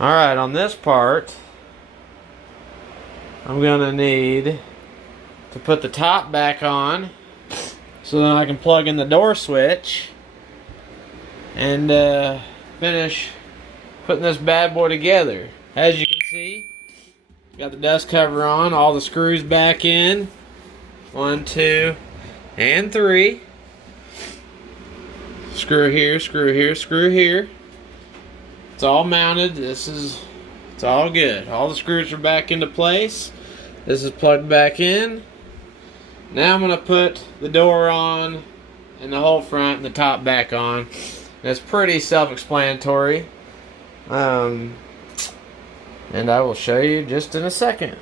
Alright, on this part, I'm gonna need to put the top back on so then I can plug in the door switch and finish putting this bad boy together. As you can see, got the dust cover on, all the screws back in. 1, 2, and 3. Screw here, screw here, screw here. It's all mounted. It's all good. All the screws are back into place. This is plugged back in. Now I'm going to put the door on and the whole front and the top back on. And it's pretty self-explanatory. And I will show you just in a second.